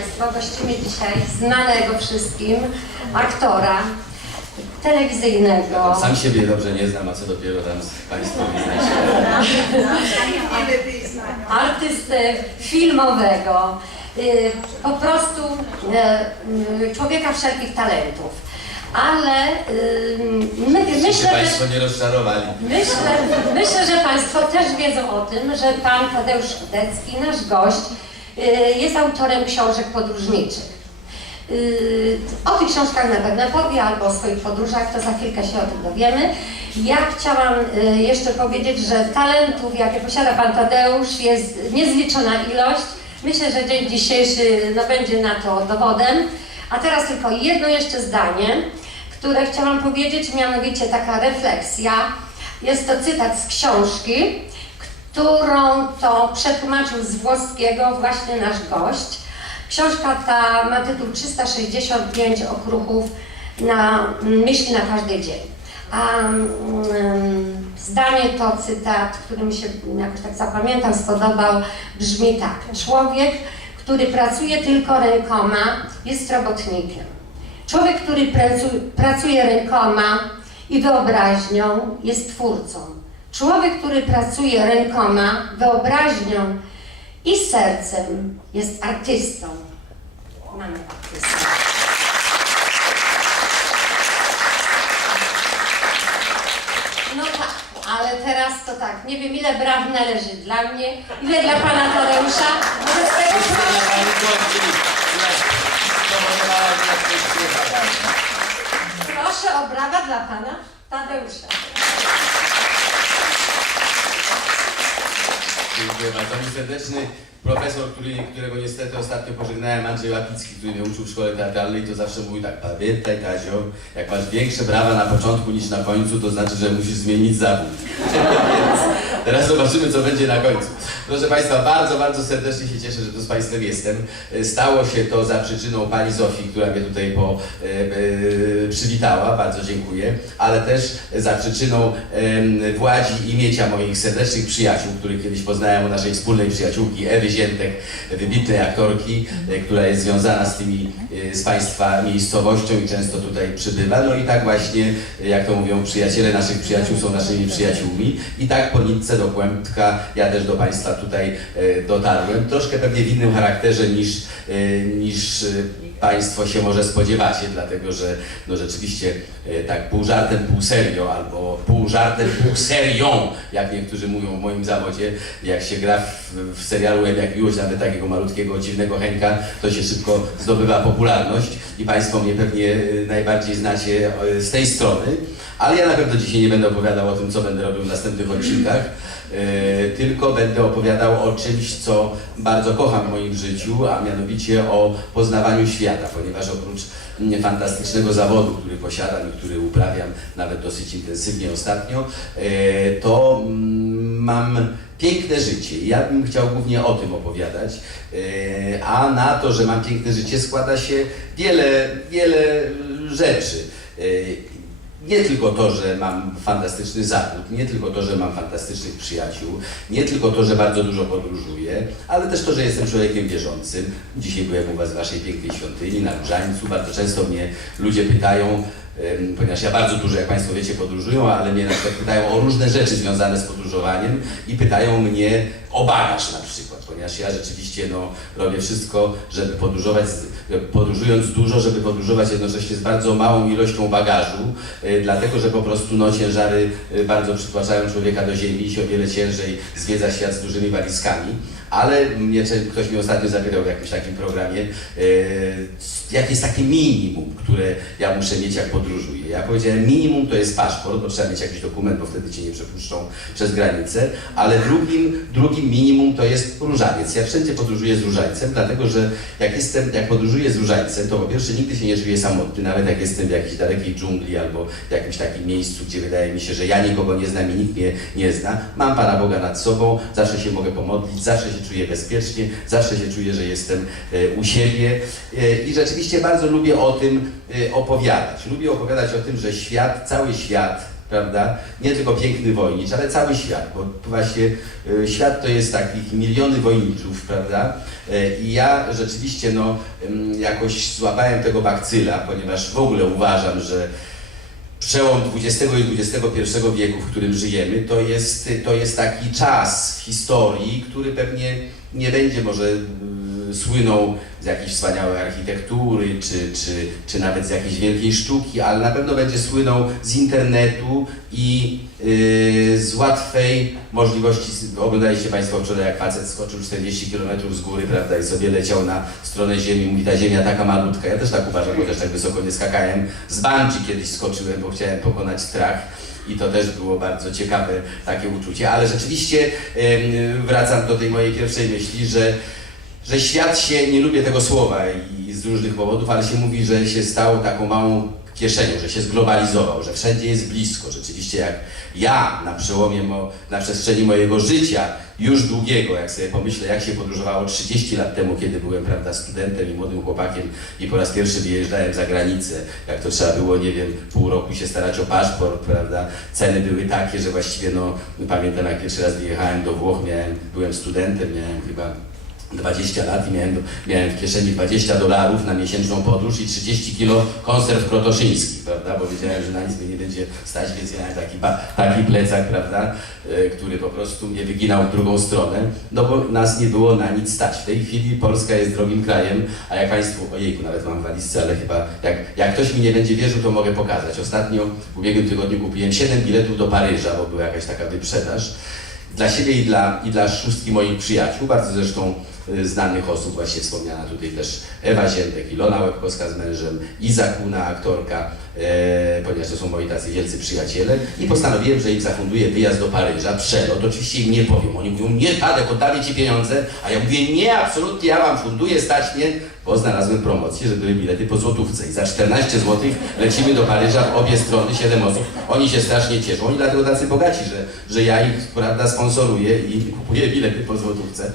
Państwo, gościmy dzisiaj znanego wszystkim aktora telewizyjnego. Sam siebie dobrze nie znam, a co dopiero tam z wyznać. artystę filmowego, y, po prostu y, y, człowieka wszelkich talentów. Ale my, myślę, że, Państwo nie rozczarowali. myślę, myślę, że Państwo też wiedzą o tym, że Pan Tadeusz Szkudecki, nasz gość, jest autorem książek podróżniczych. Y, O tych książkach na pewno powie, albo o swoich podróżach, to za chwilkę się o tym dowiemy. Ja chciałam y, jeszcze powiedzieć, że talentów, jakie posiada Pan Tadeusz, jest niezliczona ilość. Myślę, że dzień dzisiejszy no, będzie na to dowodem. A teraz tylko jedno jeszcze zdanie, które chciałam powiedzieć, mianowicie taka refleksja. Jest to cytat z książki, którą to przetłumaczył z włoskiego właśnie nasz gość. Książka ta ma tytuł 365 okruchów na myśli na każdy dzień. A mm, zdanie to cytat, który mi się jakoś tak zapamiętał, spodobał, brzmi tak. Człowiek, który pracuje tylko rękoma, jest robotnikiem. Człowiek, który pracu, pracuje rękoma i wyobraźnią, jest twórcą. Człowiek, który pracuje rękoma, wyobraźnią i sercem, jest artystą. Mamy artystę. No tak, ale teraz to tak, nie wiem ile braw należy dla mnie, ile dla pana Tadeusza. Może z tego proszę, proszę o brawa dla pana Tadeusza. Dziękuję bardzo. Serdeczny profesor, który, którego niestety ostatnio pożegnałem, Andrzej Łapicki, który mnie uczył w szkole teatralnej, to zawsze mówił tak, pamiętaj Kazio, jak masz większe brawa na początku niż na końcu, to znaczy, że musisz zmienić zawód. Teraz zobaczymy, co będzie na końcu. Proszę Państwa, bardzo, bardzo serdecznie się cieszę, że tu z Państwem jestem. Stało się to za przyczyną Pani Zofii, która mnie tutaj po, e, e, przywitała, bardzo dziękuję, ale też za przyczyną em, Władzi i Miecia moich serdecznych przyjaciół, których kiedyś poznałem u naszej wspólnej przyjaciółki Ewy Ziętek, wybitnej aktorki, e, która jest związana z tymi, e, z Państwa miejscowością i często tutaj przybywa. No i tak właśnie, e, jak to mówią przyjaciele naszych przyjaciół są naszymi przyjaciółmi. I tak po do Kłębtka ja też do Państwa tutaj e, dotarłem. Troszkę pewnie w innym charakterze niż, e, niż e, Państwo się może spodziewacie, dlatego że no rzeczywiście tak pół żartem, pół serio, albo pół żartem, pół serią, jak niektórzy mówią w moim zawodzie, jak się gra w, w serialu jak miłość nawet takiego malutkiego, dziwnego Henka, to się szybko zdobywa popularność i Państwo mnie pewnie najbardziej znacie z tej strony, ale ja na pewno dzisiaj nie będę opowiadał o tym, co będę robił w następnych odcinkach. E, tylko będę opowiadał o czymś, co bardzo kocham w moim życiu, a mianowicie o poznawaniu świata, ponieważ oprócz mm, fantastycznego zawodu, który posiadam i który uprawiam nawet dosyć intensywnie ostatnio, e, to mm, mam piękne życie. Ja bym chciał głównie o tym opowiadać, e, a na to, że mam piękne życie składa się wiele, wiele rzeczy. Nie tylko to, że mam fantastyczny zawód, nie tylko to, że mam fantastycznych przyjaciół, nie tylko to, że bardzo dużo podróżuję, ale też to, że jestem człowiekiem wierzącym. Dzisiaj byłem u Was w Waszej pięknej świątyni na Różańcu. Bardzo często mnie ludzie pytają, ponieważ ja bardzo dużo, jak Państwo wiecie, podróżuję, ale mnie na przykład pytają o różne rzeczy związane z podróżowaniem i pytają mnie o bagaż na przykład, ponieważ ja rzeczywiście no, robię wszystko, żeby podróżować, podróżując dużo, żeby podróżować jednocześnie z bardzo małą ilością bagażu, e, dlatego że po prostu no, ciężary e, bardzo przytłaczają człowieka do ziemi i się o wiele ciężej zwiedza świat z dużymi walizkami. Ale mnie, ktoś mnie ostatnio zapytał w jakimś takim programie, e, jakie jest takie minimum, które ja muszę mieć jak podróżuję. Ja powiedziałem, minimum to jest paszport, bo trzeba mieć jakiś dokument, bo wtedy cię nie przepuszczą przez granicę, ale drugim, drugim minimum to jest różaniec. Ja wszędzie podróżuję z różańcem, dlatego że jak jestem, jak podróżuję z różańcem, to po pierwsze nigdy się nie czuję samotny, nawet jak jestem w jakiejś dalekiej dżungli albo w jakimś takim miejscu, gdzie wydaje mi się, że ja nikogo nie znam i nikt mnie nie zna. Mam Pana Boga nad sobą, zawsze się mogę pomodlić, zawsze się czuję bezpiecznie, zawsze się czuję, że jestem e, u siebie e, i rzeczywiście bardzo lubię o tym e, opowiadać. Lubię opowiadać o tym, że świat, cały świat prawda? Nie tylko piękny wojnicz, ale cały świat, bo właśnie świat to jest takich miliony wojniczów, prawda? I ja rzeczywiście no, jakoś złapałem tego bakcyla, ponieważ w ogóle uważam, że przełom XX i XXI wieku, w którym żyjemy, to jest, to jest taki czas w historii, który pewnie nie będzie może słynął z jakiejś wspaniałej architektury, czy, czy, czy nawet z jakiejś wielkiej sztuki, ale na pewno będzie słynął z internetu i y, z łatwej możliwości. Oglądaliście Państwo wczoraj, jak facet skoczył 40 km z góry, prawda, i sobie leciał na stronę Ziemi, mówi, ta Ziemia taka malutka. Ja też tak uważam, chociaż tak wysoko nie skakałem. Z bungee kiedyś skoczyłem, bo chciałem pokonać strach. I to też było bardzo ciekawe takie uczucie, ale rzeczywiście wracam do tej mojej pierwszej myśli, że, że świat się, nie lubię tego słowa i z różnych powodów, ale się mówi, że się stał taką małą kieszenią, że się zglobalizował, że wszędzie jest blisko. Rzeczywiście jak ja na przełomie, mo, na przestrzeni mojego życia, już długiego, jak sobie pomyślę, jak się podróżowało 30 lat temu, kiedy byłem, prawda, studentem i młodym chłopakiem i po raz pierwszy wyjeżdżałem za granicę, jak to trzeba było, nie wiem, pół roku się starać o paszport, prawda, ceny były takie, że właściwie, no, pamiętam jak pierwszy raz wyjechałem do Włoch, miałem, byłem studentem, miałem chyba 20 lat i miałem, miałem w kieszeni 20 dolarów na miesięczną podróż i 30 kilo konserw krotoszyńskich, prawda, bo wiedziałem, że na nic mnie nie będzie stać, więc miałem taki, taki plecak, prawda, e, który po prostu mnie wyginał w drugą stronę, no bo nas nie było na nic stać. W tej chwili Polska jest drogim krajem, a jak Państwu, ojejku, nawet mam walizce, ale chyba jak, jak ktoś mi nie będzie wierzył, to mogę pokazać. Ostatnio w ubiegłym tygodniu kupiłem 7 biletów do Paryża, bo była jakaś taka wyprzedaż dla siebie i dla, i dla szóstki moich przyjaciół, bardzo zresztą znanych osób, właśnie wspomniana tutaj też Ewa Ziętek, Ilona Łebkowska z mężem, Iza Kuna, aktorka, e, ponieważ to są moi tacy wielcy przyjaciele. I postanowiłem, że im zafunduję wyjazd do Paryża, przelot, oczywiście im nie powiem, oni mówią, nie Tadek, oddamy Ci pieniądze, a ja mówię, nie, absolutnie, ja Wam funduję, stać mnie, bo znalazłem promocję, że były bilety po złotówce i za 14 zł lecimy do Paryża w obie strony, 7 osób, oni się strasznie cieszą, oni dlatego tacy bogaci, że, że ja ich, prawda, sponsoruję i kupuję bilety po złotówce.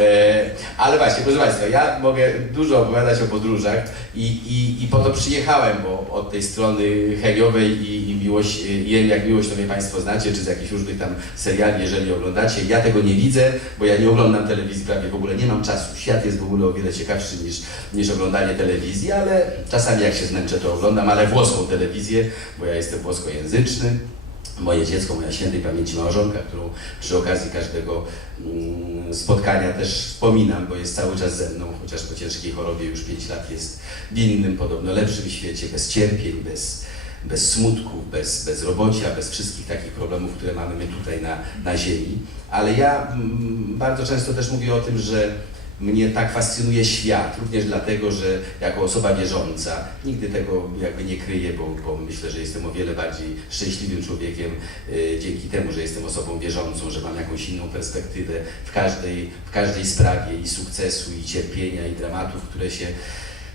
E, ale właśnie, proszę Państwa, ja mogę dużo opowiadać o podróżach i, i, i po to przyjechałem, bo od tej strony chemiowej i, i miłość, i jak miłość to mnie Państwo znacie, czy z jakichś różnych tam seriali, jeżeli oglądacie. Ja tego nie widzę, bo ja nie oglądam telewizji prawie w ogóle, nie mam czasu. Świat jest w ogóle o wiele ciekawszy niż, niż oglądanie telewizji, ale czasami jak się zmęczę, to oglądam, ale włoską telewizję, bo ja jestem włoskojęzyczny moje dziecko, moja świętej pamięci małżonka, którą przy okazji każdego mm, spotkania też wspominam, bo jest cały czas ze mną, chociaż po ciężkiej chorobie już 5 lat jest w innym, podobno lepszym świecie, bez cierpień, bez, bez smutków, bez bezrobocia, bez wszystkich takich problemów, które mamy my tutaj na, na ziemi. Ale ja mm, bardzo często też mówię o tym, że mnie tak fascynuje świat, również dlatego, że jako osoba wierząca, nigdy tego jakby nie kryję, bo, bo myślę, że jestem o wiele bardziej szczęśliwym człowiekiem y, dzięki temu, że jestem osobą wierzącą, że mam jakąś inną perspektywę w każdej, w każdej sprawie i sukcesu, i cierpienia, i dramatów, które się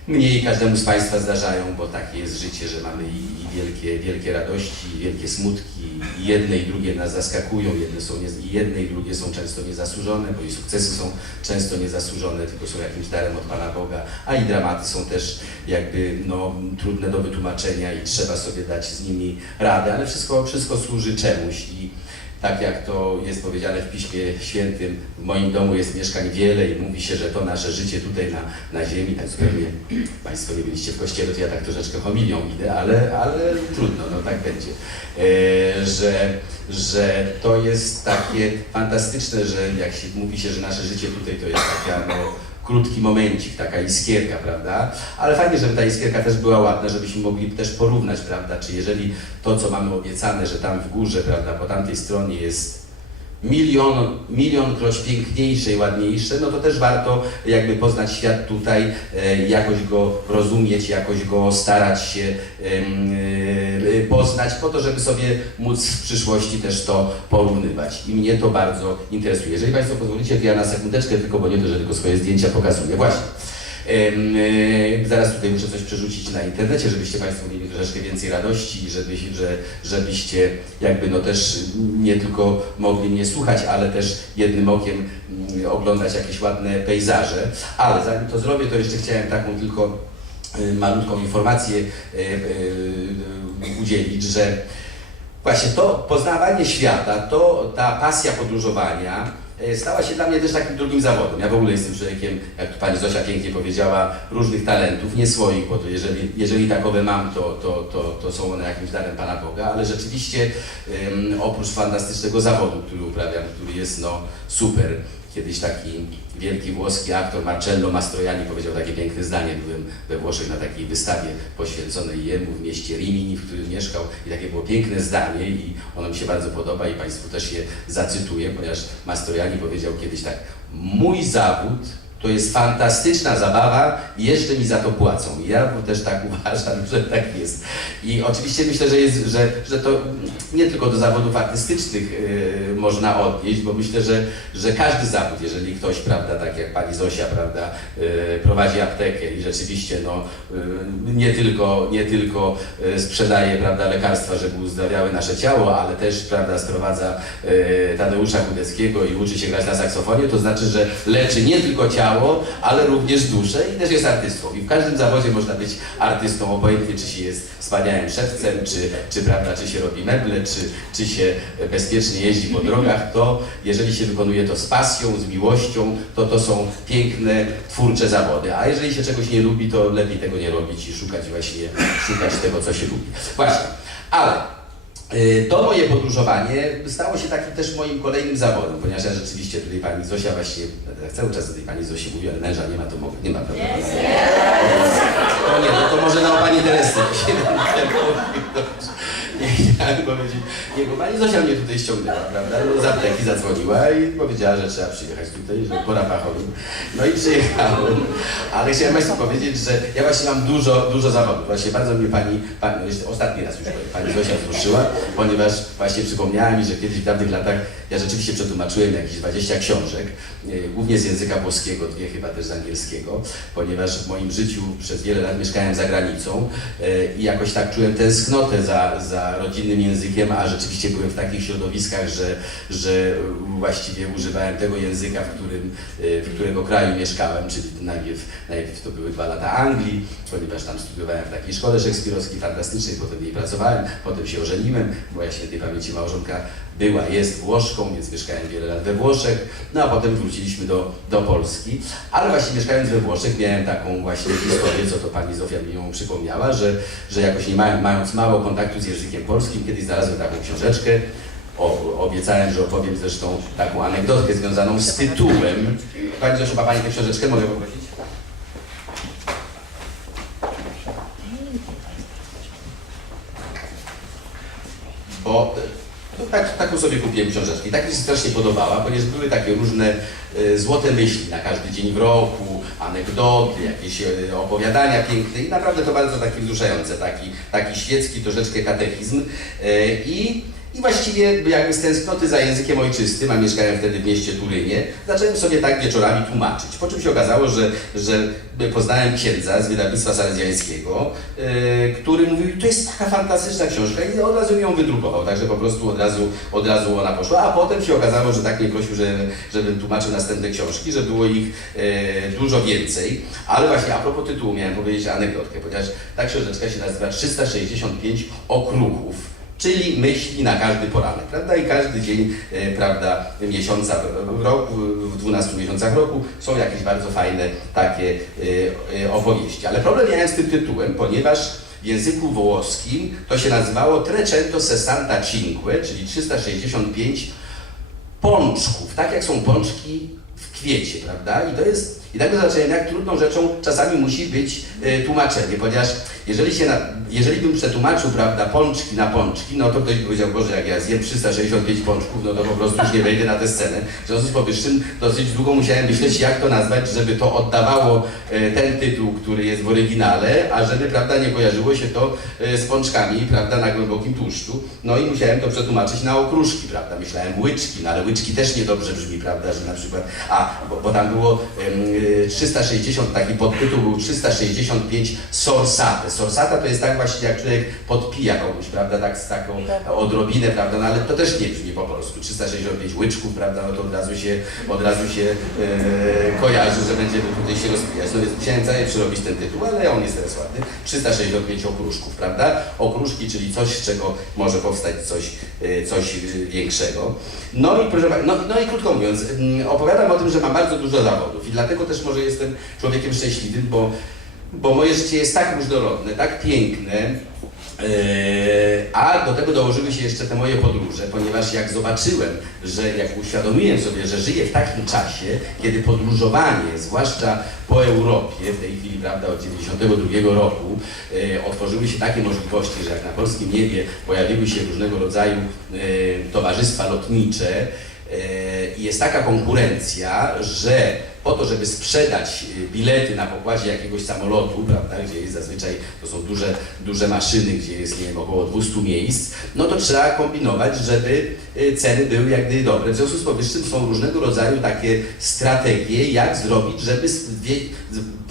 mnie i każdemu z Państwa zdarzają, bo takie jest życie, że mamy i, i wielkie, wielkie radości, i wielkie smutki, i jedne i drugie nas zaskakują, jedne, są nie, i jedne i drugie są często niezasłużone, bo i sukcesy są często niezasłużone, tylko są jakimś darem od Pana Boga, a i dramaty są też jakby no, trudne do wytłumaczenia i trzeba sobie dać z nimi radę, ale wszystko, wszystko służy czemuś. I tak jak to jest powiedziane w Piśmie Świętym, w moim domu jest mieszkań wiele i mówi się, że to nasze życie tutaj na, na ziemi, tak zupełnie, Państwo nie byliście w kościele, to ja tak troszeczkę homilią idę, ale, ale trudno, no tak będzie, e, że, że to jest takie fantastyczne, że jak się mówi się, że nasze życie tutaj to jest taka no, krótki momencik, taka iskierka, prawda? Ale fajnie, żeby ta iskierka też była ładna, żebyśmy mogli też porównać, prawda? Czy jeżeli to, co mamy obiecane, że tam w górze, prawda, po tamtej stronie jest milion, milionkroć piękniejsze i ładniejsze, no to też warto jakby poznać świat tutaj, e, jakoś go rozumieć, jakoś go starać się e, poznać, po to, żeby sobie móc w przyszłości też to porównywać. I mnie to bardzo interesuje. Jeżeli Państwo pozwolicie, to ja na sekundeczkę tylko, bo nie to, że tylko swoje zdjęcia pokazuję. Właśnie. E, Zaraz tutaj muszę coś przerzucić na internecie, żebyście Państwo mieli troszeczkę więcej radości i żeby, że, żebyście jakby no też nie tylko mogli mnie słuchać, ale też jednym okiem mm, oglądać jakieś ładne pejzaże. Ale zanim to zrobię, to jeszcze chciałem taką tylko y, malutką informację y, udzielić, że Właśnie to poznawanie świata, to ta pasja podróżowania e, stała się dla mnie też takim drugim zawodem. Ja w ogóle jestem człowiekiem, jak tu pani Zosia pięknie powiedziała, różnych talentów, nie swoich, bo to jeżeli, jeżeli takowe mam, to, to, to, to są one jakimś darem Pana Boga, ale rzeczywiście em, oprócz fantastycznego zawodu, który uprawiam, który jest no super, Kiedyś taki wielki włoski aktor Marcello Mastroianni powiedział takie piękne zdanie. Byłem we Włoszech na takiej wystawie poświęconej jemu w mieście Rimini, w którym mieszkał i takie było piękne zdanie i ono mi się bardzo podoba i Państwu też je zacytuję, ponieważ Mastroianni powiedział kiedyś tak mój zawód to jest fantastyczna zabawa jeszcze mi za to płacą. Ja też tak uważam, że tak jest. I oczywiście myślę, że, jest, że, że to nie tylko do zawodów artystycznych yy, można odnieść, bo myślę, że, że każdy zawód, jeżeli ktoś, prawda, tak jak pani Zosia, prawda, yy, prowadzi aptekę i rzeczywiście no, yy, nie tylko, nie tylko yy, sprzedaje prawda, lekarstwa, żeby uzdrawiały nasze ciało, ale też prawda, sprowadza yy, Tadeusza Kudeckiego i uczy się grać na saksofonie, to znaczy, że leczy nie tylko ciało, ale również duszę i też jest artystą. I w każdym zawodzie można być artystą, obojętnie czy się jest wspaniałym szewcem, czy, czy, prawda, czy się robi meble, czy, czy się bezpiecznie jeździ po drogach, to jeżeli się wykonuje to z pasją, z miłością, to to są piękne, twórcze zawody. A jeżeli się czegoś nie lubi, to lepiej tego nie robić i szukać właśnie, szukać tego, co się lubi. Właśnie, ale To moje podróżowanie stało się takim też moim kolejnym zawodem, ponieważ ja rzeczywiście tutaj pani Zosia właśnie, ja cały czas tej pani Zosi mówię, ale męża nie ma, to mogę, nie ma prawda? To nie, no to może na pani Teresy chciałem powiedzieć, nie, bo pani Zosia mnie tutaj ściągnęła, prawda? No, z apteki zadzwoniła i powiedziała, że trzeba przyjechać tutaj, że pora fachowi. No i przyjechałem, ale chciałem Państwu powiedzieć, że ja właśnie mam dużo, dużo zawodów. Właśnie bardzo mnie pani, pani no ostatni raz już pani Zosia wzruszyła, ponieważ właśnie przypomniała mi, że kiedyś w dawnych latach ja rzeczywiście przetłumaczyłem jakieś 20 książek, e, głównie z języka włoskiego, dwie chyba też z angielskiego, ponieważ w moim życiu przez wiele lat mieszkałem za granicą e, i jakoś tak czułem tęsknotę za, za rodzinnym językiem, a rzeczywiście byłem w takich środowiskach, że, że właściwie używałem tego języka, w, którym, e, w którego kraju mieszkałem, czyli najpierw, najpierw to były dwa lata Anglii, ponieważ tam studiowałem w takiej szkole szekspirowskiej fantastycznej, potem w niej pracowałem, potem się ożeniłem, moja świętej pamięci małżonka była, jest Włoszką, więc mieszkałem wiele lat we Włoszech, no a potem wróciliśmy do, do Polski, ale właśnie mieszkając we Włoszech miałem taką właśnie historię, co to pani Zofia mi ją przypomniała, że, że jakoś nie mając, mając mało kontaktu z językiem polskim, kiedyś znalazłem taką książeczkę, o, obiecałem, że opowiem zresztą taką anegdotkę związaną z tytułem. Pani Zosiu, ma Pani tę książeczkę, mogę poprosić? bo taką sobie kupiłem książeczkę tak mi się strasznie podobała, ponieważ były takie różne e, złote myśli na każdy dzień w roku, anegdoty, jakieś e, opowiadania piękne i naprawdę to bardzo takie wzruszające, taki, taki świecki troszeczkę katechizm. E, i i właściwie jakby z tęsknoty za językiem ojczystym, a mieszkałem wtedy w mieście Turynie, zacząłem sobie tak wieczorami tłumaczyć. Po czym się okazało, że, że poznałem księdza z wydawnictwa salezjańskiego, yy, który mówił, to jest taka fantastyczna książka i od razu ją wydrukował, także po prostu od razu, od razu ona poszła, a potem się okazało, że tak mnie prosił, że, żebym tłumaczył następne książki, że było ich yy, dużo więcej, ale właśnie a propos tytułu miałem powiedzieć anegdotkę, ponieważ ta książeczka się nazywa 365 okruchów czyli myśli na każdy poranek, prawda? I każdy dzień, e, prawda, miesiąca w roku, w 12 miesiącach roku są jakieś bardzo fajne takie e, e, opowieści. Ale problem miałem z tym tytułem, ponieważ w języku włoskim to się nazywało Trecento Sessanta Cinque, czyli 365 pączków, tak jak są pączki w kwiecie, prawda? I to jest, i tak zacząłem, jak trudną rzeczą czasami musi być tłumaczenie, ponieważ jeżeli się, na, jeżeli bym przetłumaczył, prawda, pączki na pączki, no to ktoś by powiedział, Boże, jak ja zjem 365 pączków, no to po prostu już nie wejdę na tę scenę. W związku z powyższym dosyć długo musiałem myśleć, jak to nazwać, żeby to oddawało e, ten tytuł, który jest w oryginale, a żeby, prawda, nie kojarzyło się to e, z pączkami, prawda, na głębokim tłuszczu. No i musiałem to przetłumaczyć na okruszki, prawda, myślałem łyczki, no ale łyczki też niedobrze brzmi, prawda, że na przykład, a, bo, bo tam było em, 360, taki podtytuł był 365 sorsate. Sorsata to jest tak właśnie jak człowiek podpija komuś, prawda, tak z taką odrobinę, prawda, no ale to też nie brzmi po polsku. 365 łyczków, prawda, no to od razu się, od razu się e, kojarzy, że będziemy tutaj się rozwijać. No więc musiałem cały przerobić ten tytuł, ale on jest teraz ładny. 365 okruszków, prawda? Okruszki, czyli coś, z czego może powstać coś, e, coś e, większego. No i proszę no, no i krótko mówiąc, mm, opowiadam o tym, że mam bardzo dużo zawodów i dlatego też może jestem człowiekiem szczęśliwym, bo, bo moje życie jest tak różnorodne, tak piękne, Eee, A do tego dołożyły się jeszcze te moje podróże, ponieważ jak zobaczyłem, że jak uświadomiłem sobie, że żyję w takim czasie, kiedy podróżowanie, zwłaszcza po Europie, w tej chwili, prawda, od 92 roku, e, otworzyły się takie możliwości, że jak na polskim niebie pojawiły się różnego rodzaju e, towarzystwa lotnicze, E, i jest taka konkurencja, że po to, żeby sprzedać e, bilety na pokładzie jakiegoś samolotu, prawda, gdzie jest zazwyczaj, to są duże, duże maszyny, gdzie jest nie wiem, około 200 miejsc, no to trzeba kombinować, żeby e, ceny były jak gdyby dobre. W związku z powyższym są różnego rodzaju takie strategie, jak zrobić, żeby,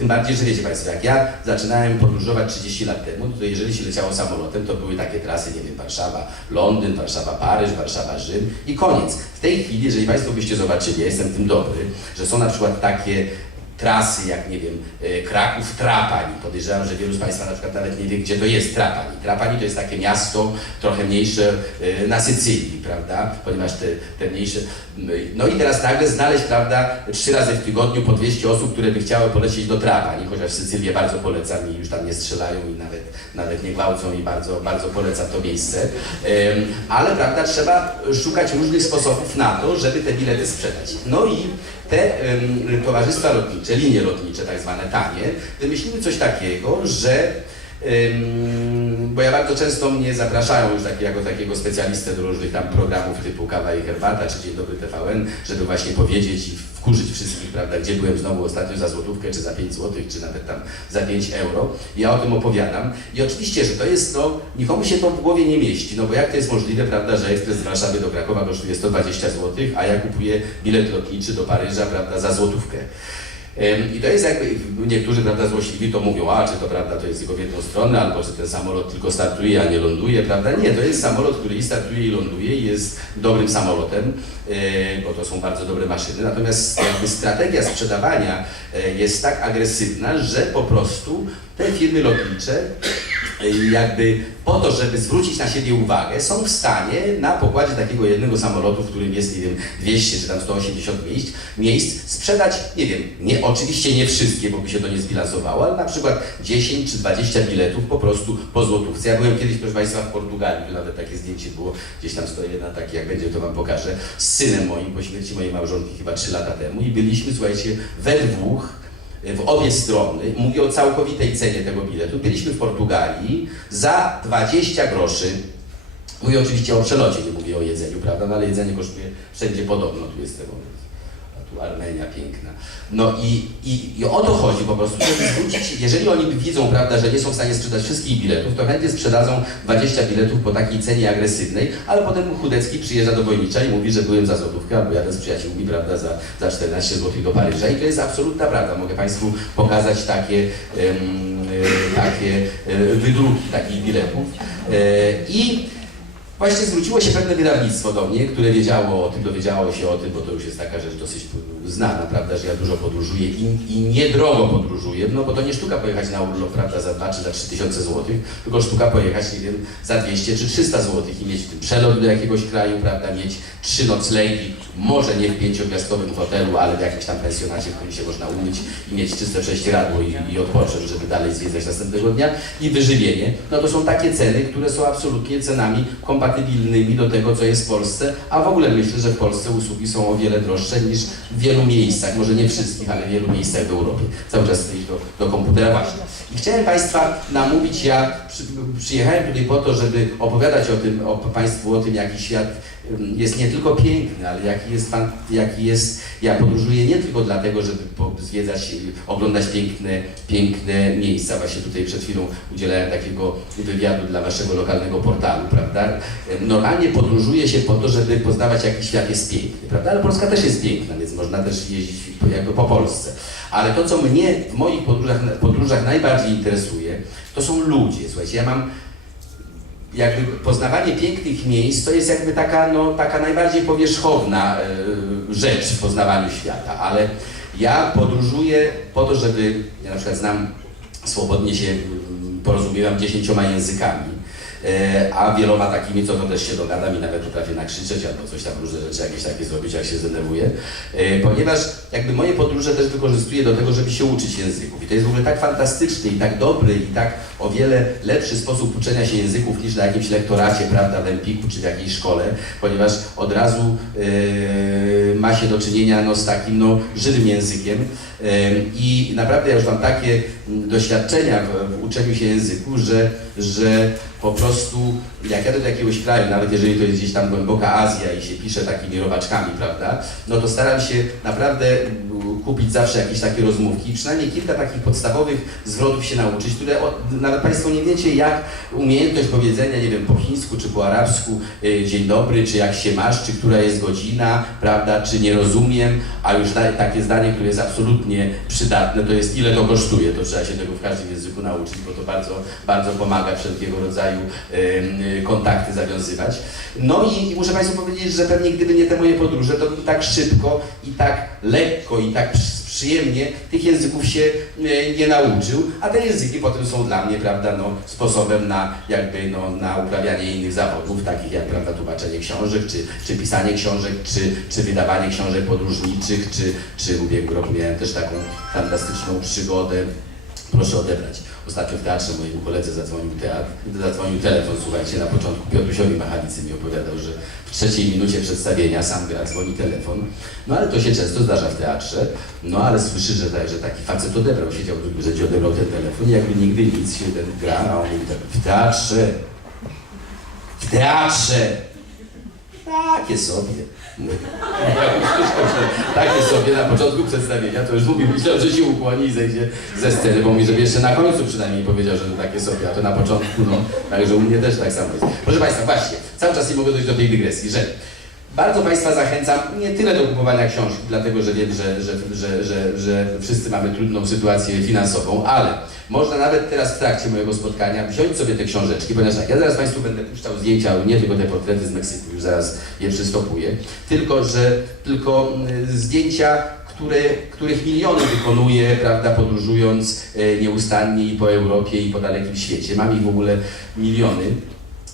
tym bardziej, że wiecie Państwo, jak ja zaczynałem podróżować 30 lat temu, to jeżeli się leciało samolotem, to były takie trasy, nie wiem, Warszawa, Londyn, Warszawa, Paryż, Warszawa, Rzym i koniec. W tej chwili, jeżeli Państwo byście zobaczyli, ja jestem tym dobry, że są na przykład takie trasy, jak nie wiem, e, Kraków, Trapani. Podejrzewam, że wielu z Państwa na przykład nawet nie wie, gdzie to jest Trapani. Trapani to jest takie miasto trochę mniejsze e, na Sycylii, prawda? Ponieważ te, te mniejsze... No i teraz nagle znaleźć, prawda, trzy razy w tygodniu po 200 osób, które by chciały polecieć do Trapani, chociaż Sycylię bardzo polecam i już tam nie strzelają i nawet, nawet nie gwałcą i bardzo, bardzo polecam to miejsce. Ale, prawda, trzeba szukać różnych sposobów na to, żeby te bilety sprzedać. No i te towarzystwa lotnicze, linie lotnicze tak zwane tanie, wymyśliły coś takiego, że bo ja bardzo często mnie zapraszają już taki, jako takiego specjalistę do różnych tam programów typu Kawa i Herbata czy Dzień Dobry TVN, żeby właśnie powiedzieć i wkurzyć wszystkich, prawda, gdzie byłem znowu ostatnio za złotówkę, czy za 5 złotych, czy nawet tam za 5 euro. Ja o tym opowiadam. I oczywiście, że to jest, no, nikomu się to w głowie nie mieści, no bo jak to jest możliwe, prawda, że ekspres z Warszawy do Krakowa kosztuje 120 zł, a ja kupuję bilet lotniczy do Paryża, prawda, za złotówkę. I to jest jakby, niektórzy prawda, złośliwi to mówią, a czy to prawda, to jest tylko w jedną stronę, albo czy ten samolot tylko startuje, a nie ląduje, prawda? Nie, to jest samolot, który i startuje i ląduje i jest dobrym samolotem, yy, bo to są bardzo dobre maszyny. Natomiast jakby strategia sprzedawania yy, jest tak agresywna, że po prostu te firmy lotnicze jakby po to, żeby zwrócić na siebie uwagę, są w stanie na pokładzie takiego jednego samolotu, w którym jest, nie wiem, 200 czy tam 180 miejsc, miejsc sprzedać, nie wiem, nie, oczywiście nie wszystkie, bo by się to nie zbilansowało, ale na przykład 10 czy 20 biletów po prostu po złotówce. Ja byłem kiedyś, proszę Państwa, w Portugalii, tu nawet takie zdjęcie było, gdzieś tam stoję na taki, jak będzie, to Wam pokażę, z synem moim po śmierci mojej małżonki chyba 3 lata temu i byliśmy, słuchajcie, we dwóch, w obie strony, mówię o całkowitej cenie tego biletu, byliśmy w Portugalii za 20 groszy. Mówię oczywiście o przelocie, nie mówię o jedzeniu, prawda? No ale jedzenie kosztuje wszędzie podobno, tu jest tego. Armenia piękna. No i, i, i o to chodzi po prostu, żeby zwrócić, jeżeli oni widzą, prawda, że nie są w stanie sprzedać wszystkich biletów, to chętnie sprzedadzą 20 biletów po takiej cenie agresywnej, ale potem Chudecki przyjeżdża do Wojnicza i mówi, że byłem za złotówkę, albo jadę z przyjaciółmi, prawda, za, za 14 zł do Paryża i to jest absolutna prawda. Mogę Państwu pokazać takie, e, takie e, wydruki takich biletów. E, I Właśnie zwróciło się pewne wydawnictwo do mnie, które wiedziało o tym, dowiedziało się o tym, bo to już jest taka rzecz dosyć znana, prawda, że ja dużo podróżuję i, i niedrogo podróżuję, no bo to nie sztuka pojechać na urlop, prawda, za 2 czy za 3 tysiące złotych, tylko sztuka pojechać, nie wiem, za 200 czy 300 złotych i mieć przelot do jakiegoś kraju, prawda, mieć trzy noclegi, może nie w pięciogwiazdkowym hotelu, ale w jakimś tam pensjonacie, w którym się można umyć i mieć czyste prześcieradło i, i odpocząć, żeby dalej zwiedzać następnego dnia i wyżywienie, no to są takie ceny, które są absolutnie cenami kompatybilnymi do tego, co jest w Polsce, a w ogóle myślę, że w Polsce usługi są o wiele droższe niż w wielu miejscach, może nie wszystkich, ale w wielu miejscach w Europie. Cały czas iść do, do komputera właśnie. I chciałem Państwa namówić, ja przy, przyjechałem tutaj po to, żeby opowiadać o tym, o Państwu o tym, jaki świat jest nie tylko piękny, ale jaki jest, jaki jest, ja podróżuję nie tylko dlatego, żeby zwiedzać, oglądać piękne, piękne miejsca. Właśnie tutaj przed chwilą udzielałem takiego wywiadu dla waszego lokalnego portalu, prawda? Normalnie podróżuje się po to, żeby poznawać jaki świat jest piękny, prawda? Ale Polska też jest piękna, więc można też jeździć jakby po Polsce. Ale to, co mnie w moich podróżach, podróżach najbardziej interesuje, to są ludzie. Słuchajcie, ja mam jakby poznawanie pięknych miejsc to jest jakby taka, no, taka najbardziej powierzchowna e, rzecz w poznawaniu świata, ale ja podróżuję po to, żeby, ja na przykład znam, swobodnie się mm, porozumiewam dziesięcioma językami, a wieloma takimi, co to też się dogadam i nawet potrafię nakrzyczeć albo coś tam, różne rzeczy jakieś takie zrobić, jak się zdenerwuję, e, ponieważ jakby moje podróże też wykorzystuję do tego, żeby się uczyć języków. I to jest w ogóle tak fantastyczny i tak dobry i tak o wiele lepszy sposób uczenia się języków niż na jakimś lektoracie, prawda, w Empiku czy w jakiejś szkole, ponieważ od razu e, ma się do czynienia no, z takim no, żywym językiem. E, i naprawdę ja już mam takie mm, doświadczenia w, w uczeniu się języku, że, że po prostu jak jadę do jakiegoś kraju, nawet jeżeli to jest gdzieś tam głęboka Azja i się pisze takimi robaczkami, prawda, no to staram się naprawdę mm, kupić zawsze jakieś takie rozmówki, przynajmniej kilka takich podstawowych zwrotów się nauczyć, które o, nawet Państwo nie wiecie, jak umiejętność powiedzenia, nie wiem, po chińsku czy po arabsku y, dzień dobry, czy jak się masz, czy która jest godzina, prawda, czy nie rozumiem, a już da, takie zdanie, które jest absolutnie przydatne, to jest ile to kosztuje, to trzeba się tego w każdym języku nauczyć, bo to bardzo, bardzo pomaga wszelkiego rodzaju kontakty zawiązywać. No i, muszę Państwu powiedzieć, że pewnie gdyby nie te moje podróże, to bym tak szybko i tak lekko i tak przy- przyjemnie tych języków się e, nie nauczył, a te języki potem są dla mnie, prawda, no, sposobem na jakby, no, na uprawianie innych zawodów, takich jak, prawda, tłumaczenie książek, czy, czy pisanie książek, czy, czy wydawanie książek podróżniczych, czy, czy w ubiegłym roku miałem też taką fantastyczną przygodę. Proszę odebrać. Ostatnio w teatrze mojemu koledze zadzwonił teatr, zadzwonił telefon, słuchajcie, na początku Piotrusiowi Machalicy mi opowiadał, że w trzeciej minucie przedstawienia sam gra, dzwoni telefon. No ale to się często zdarza w teatrze, no ale słyszy, że, że taki facet odebrał, siedział w drugim rzędzie, odebrał ten telefon i jakby nigdy nic się ten gra, a on mówi tak, w teatrze, w teatrze, takie sobie. Że takie sobie na początku przedstawienia, to już mówił, myślał, że się ukłoni i zejdzie ze sceny, bo mi, żeby jeszcze na końcu przynajmniej powiedział, że to takie sobie, a to na początku, no, także u mnie też tak samo jest. Proszę Państwa, właśnie, cały czas nie mogę dojść do tej dygresji, że bardzo Państwa zachęcam nie tyle do kupowania książki, dlatego że wiem, że, że, że, że, że wszyscy mamy trudną sytuację finansową, ale można nawet teraz w trakcie mojego spotkania wziąć sobie te książeczki, ponieważ tak, ja zaraz Państwu będę puszczał zdjęcia, nie tylko te portrety z Meksyku, już zaraz je przystopuję, tylko że tylko mm, zdjęcia, które, których miliony wykonuje, prawda, podróżując e, nieustannie i po Europie i po dalekim świecie. Mam ich w ogóle miliony.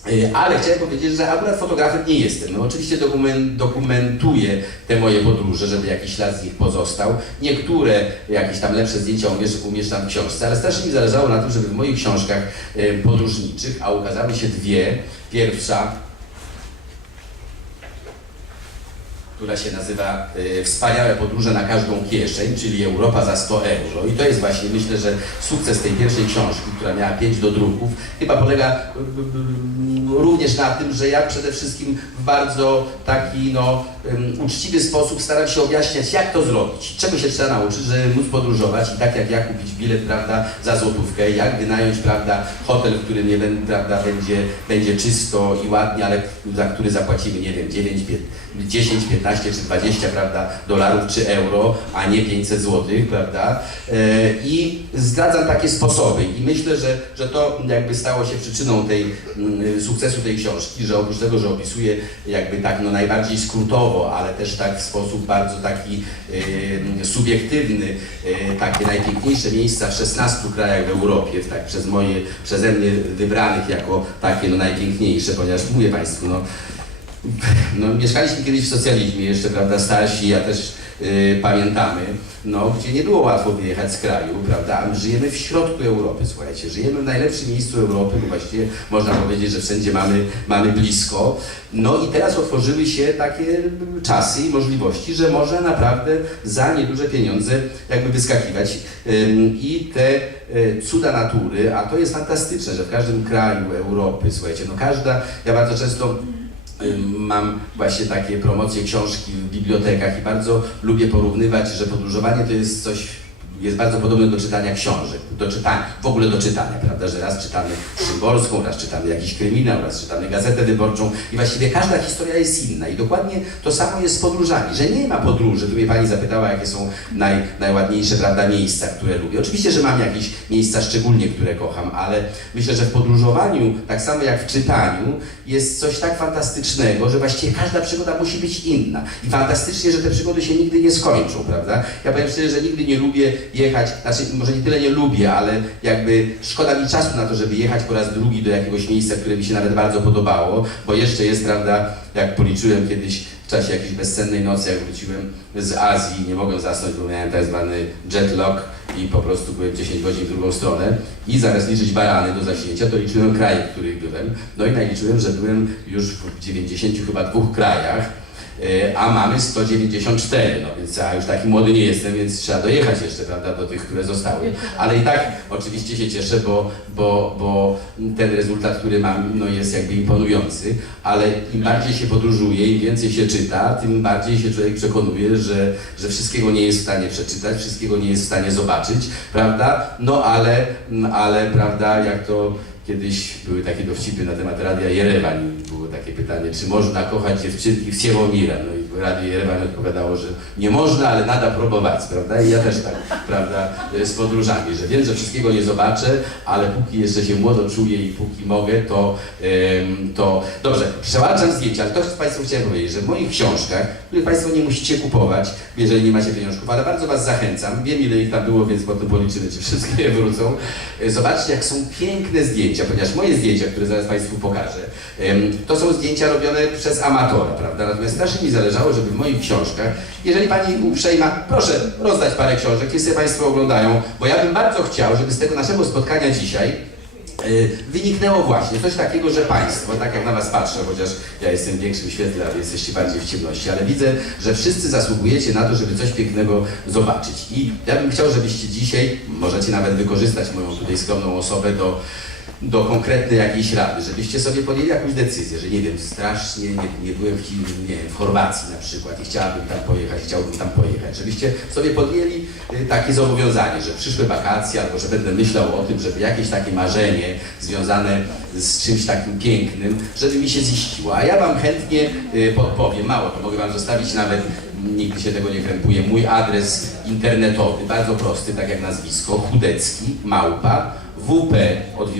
E, Ale chciałem powiedzieć, że akurat fotografem nie jestem. No, oczywiście dokumen, dokumentuję te moje podróże, żeby jakiś ślad z nich pozostał. Niektóre jakieś tam lepsze zdjęcia umiesz- umieszczam w książce, ale strasznie mi zależało na tym, żeby w moich książkach e, podróżniczych, a ukazały się dwie. Pierwsza która się nazywa y, Wspaniałe podróże na każdą kieszeń, czyli Europa za 100 euro. I to jest właśnie, myślę, że sukces tej pierwszej książki, która miała 5 do druków, chyba polega y, y, również na tym, że ja przede wszystkim w bardzo taki no, uczciwy sposób staram się objaśniać, jak to zrobić, czego się trzeba nauczyć, żeby móc podróżować i tak jak ja kupić bilet, prawda, za złotówkę, jak wynająć, prawda, hotel, w którym nie prawda, będzie, będzie czysto i ładnie, ale za który zapłacimy, nie wiem, 9, 5, 10, 15 czy 20 prawda, dolarów czy euro, a nie 500 złotych, prawda? E, I zdradzam takie sposoby i myślę, że, że to jakby stało się przyczyną tej mm, sukcesu tej książki, że oprócz tego, że opisuję jakby tak no najbardziej skrótowo, ale też tak w sposób bardzo taki e, subiektywny, e, takie najpiękniejsze miejsca w 16 krajach w Europie, tak przez moje, przeze mnie wybranych jako takie no najpiękniejsze, ponieważ mówię Państwu, no no, mieszkaliśmy kiedyś w socjalizmie jeszcze, prawda, starsi, ja też y, pamiętamy, no, gdzie nie było łatwo wyjechać z kraju, prawda, a my żyjemy w środku Europy, słuchajcie, żyjemy w najlepszym miejscu Europy, bo właściwie można powiedzieć, że wszędzie mamy, mamy blisko, no i teraz otworzyły się takie czasy i możliwości, że można naprawdę za nieduże pieniądze jakby wyskakiwać. I te y, cuda natury, a to jest fantastyczne, że w każdym kraju Europy, słuchajcie, no każda, ja bardzo często mam właśnie takie promocje książki w bibliotekach i bardzo lubię porównywać, że podróżowanie to jest coś, jest bardzo podobne do czytania książek, do czytania, w ogóle do czytania, prawda, że raz czytamy Szymborską, raz czytamy jakiś kryminał, raz czytamy Gazetę Wyborczą i właściwie każda historia jest inna i dokładnie to samo jest z podróżami, że nie ma podróży, tu mnie Pani zapytała, jakie są naj, najładniejsze, prawda, miejsca, które lubię. Oczywiście, że mam jakieś miejsca szczególnie, które kocham, ale myślę, że w podróżowaniu, tak samo jak w czytaniu, jest coś tak fantastycznego, że właściwie każda przygoda musi być inna. I fantastycznie, że te przygody się nigdy nie skończą, prawda? Ja powiem szczerze, że nigdy nie lubię jechać, znaczy może nie tyle nie lubię, ale jakby szkoda mi czasu na to, żeby jechać po raz drugi do jakiegoś miejsca, które mi się nawet bardzo podobało, bo jeszcze jest, prawda, jak policzyłem kiedyś w czasie jakiejś bezsennej nocy, jak wróciłem z Azji, nie mogłem zasnąć, bo miałem tak zwany jet lag i po prostu byłem 10 godzin w drugą stronę i zamiast liczyć barany do zaśnięcia, to liczyłem kraje, w których byłem. No i naliczyłem, że byłem już w 90 chyba dwóch krajach, a mamy 194, no więc ja już taki młody nie jestem, więc trzeba dojechać jeszcze, prawda, do tych, które zostały. Ale i tak oczywiście się cieszę, bo, bo, bo ten rezultat, który mam, no jest jakby imponujący, ale im bardziej się podróżuje, im więcej się czyta, tym bardziej się człowiek przekonuje, że, że wszystkiego nie jest w stanie przeczytać, wszystkiego nie jest w stanie zobaczyć, prawda? No ale, ale prawda, jak to kiedyś były takie dowcipy na temat Radia Jerewan było takie pytanie, czy można kochać dziewczynki w Siewomira? No Radio Jerewan odpowiadało, że nie można, ale nada próbować, prawda? I ja też tak, prawda, z podróżami, że wiem, że wszystkiego nie zobaczę, ale póki jeszcze się młodo czuję i póki mogę, to, to dobrze, przełączam zdjęcia, ale to z Państwu chciałem powiedzieć, że w moich książkach, których Państwo nie musicie kupować, jeżeli nie macie pieniążków, ale bardzo Was zachęcam, wiem ile ich tam było, więc potem policzymy, czy wszystkie wrócą. E, Zobaczcie, jak są piękne zdjęcia, ponieważ moje zdjęcia, które zaraz Państwu pokażę, to są zdjęcia robione przez amatora, prawda? Natomiast strasznie mi zależało, żeby w moich książkach, jeżeli Pani uprzejma, proszę rozdać parę książek, jeśli Państwo oglądają, bo ja bym bardzo chciał, żeby z tego naszego spotkania dzisiaj y, wyniknęło właśnie coś takiego, że Państwo, tak jak na Was patrzę, chociaż ja jestem w większym świetle, a Wy jesteście bardziej w ciemności, ale widzę, że wszyscy zasługujecie na to, żeby coś pięknego zobaczyć. I ja bym chciał, żebyście dzisiaj, możecie nawet wykorzystać moją tutaj skromną osobę do do konkretnej jakiejś rady, żebyście sobie podjęli jakąś decyzję, że nie wiem, strasznie nie, nie byłem w, nie wiem, w Chorwacji na przykład i chciałabym tam pojechać, chciałbym tam pojechać, żebyście sobie podjęli y, takie zobowiązanie, że przyszłe wakacje albo że będę myślał o tym, żeby jakieś takie marzenie związane z czymś takim pięknym, żeby mi się ziściło. A ja Wam chętnie y, podpowiem, mało to mogę Wam zostawić nawet, nigdy się tego nie krępuję, mój adres internetowy, bardzo prosty, tak jak nazwisko, chudecki, małpa, wp od.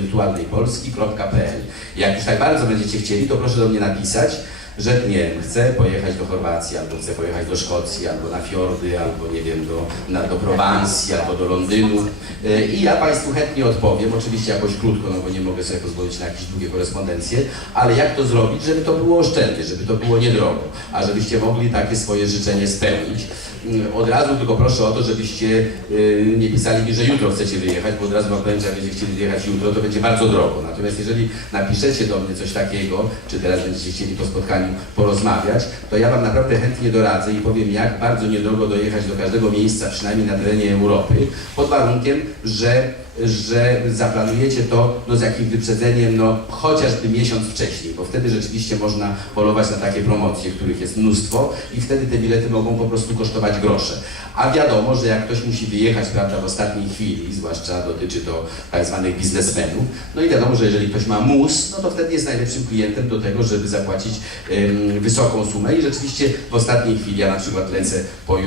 Jak już tak bardzo będziecie chcieli, to proszę do mnie napisać, że nie wiem, chcę pojechać do Chorwacji, albo chcę pojechać do Szkocji, albo na fiordy, albo nie wiem, do, na, do Prowansji, albo do Londynu. E, I ja Państwu chętnie odpowiem, oczywiście jakoś krótko, no bo nie mogę sobie pozwolić na jakieś długie korespondencje, ale jak to zrobić, żeby to było oszczędnie, żeby to było niedrogo, a żebyście mogli takie swoje życzenie spełnić. Mm, Od razu tylko proszę o to, żebyście y, nie pisali mi, że jutro chcecie wyjechać, bo od razu wam powiem, że będziecie chcieli wyjechać jutro, to będzie bardzo drogo. Natomiast jeżeli napiszecie do mnie coś takiego, czy teraz będziecie chcieli po spotkaniu porozmawiać, to ja wam naprawdę chętnie doradzę i powiem, jak bardzo niedrogo dojechać do każdego miejsca, przynajmniej na terenie Europy, pod warunkiem, że że zaplanujecie to no, z jakimś wyprzedzeniem, no chociażby miesiąc wcześniej, bo wtedy rzeczywiście można polować na takie promocje, których jest mnóstwo i wtedy te bilety mogą po prostu kosztować grosze. A wiadomo, że jak ktoś musi wyjechać, prawda, w ostatniej chwili, zwłaszcza dotyczy to tak zwanych biznesmenów, no i wiadomo, że jeżeli ktoś ma mus, no to wtedy jest najlepszym klientem do tego, żeby zapłacić em, wysoką sumę i rzeczywiście w ostatniej chwili, ja na przykład lecę po,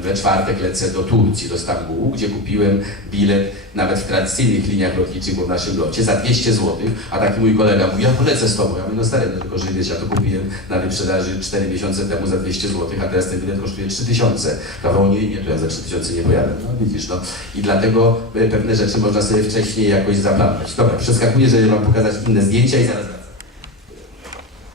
we czwartek lecę do Turcji, do Stambułu, gdzie kupiłem bilet nawet w tradycyjnych liniach lotniczych, bo w naszym locie, za 200 zł, a taki mój kolega mówi, ja polecę z tobą. Ja mówię, no stary, no tylko że wiesz, ja to kupiłem na wyprzedaży 4 miesiące temu za 200 zł, a teraz ten bilet kosztuje 3000. Prawda, nie, nie, to ja za 3000 nie pojadę. No widzisz, no. I dlatego e, pewne rzeczy można sobie wcześniej jakoś zaplanować. Dobra, przeskakuję, żeby wam pokazać inne zdjęcia i zaraz